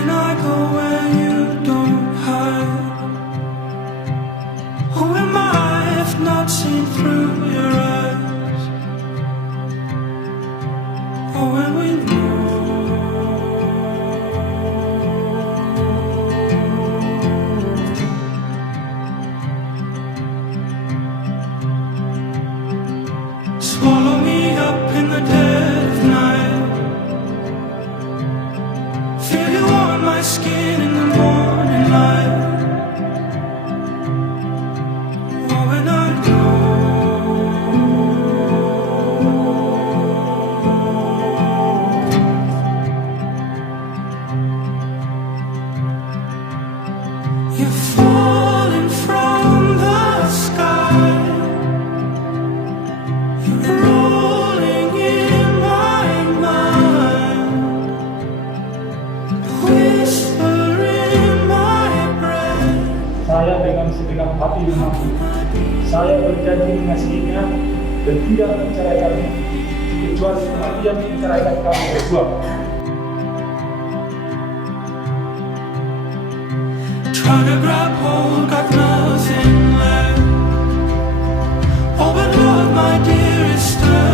can I go where you don't hide? Who am I if not seen through your eyes? Oh, when we know swallow me up in the dead of night. Feel you on my skin in the morning light. Oh, when I know you're falling from the sky. Rolling in my mind, whisper in my breath. Saya dengan segenap hati mengaku, saya berjanji mengasihinya dan tidak menceraikannya, kecuali kematian menceraikan kami berdua. Try to grab hold, got nothing left. Oh, but love, my dear, is still